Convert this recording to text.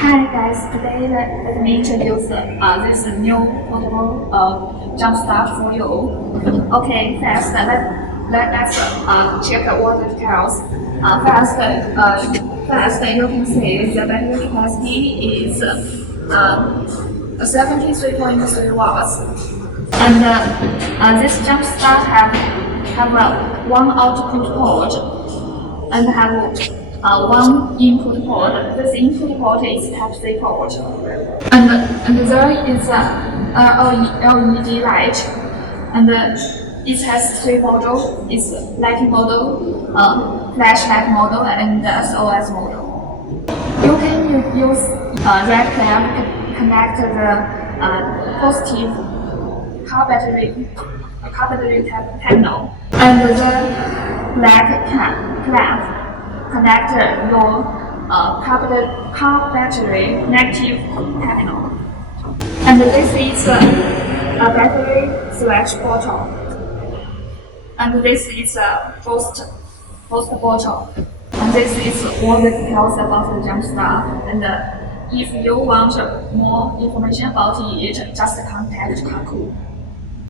Hi guys, today let me introduce this new portable jump start for you. Okay, first let's check all the details. First you can see the battery capacity is 73.3 watts, and this jump start have one output port and have one input port. This input port is Type-C port, and there is a LED light, and it has three models. It's lighting model, flashlight model, and SOS model. You can use red clamp to connect the positive car battery panel, and the black clamp connect your car battery negative terminal. And this is a battery switch bottle. And this is a boost bottle. And this is all the details about the jump start. And if you want more information about it, just contact CARKU.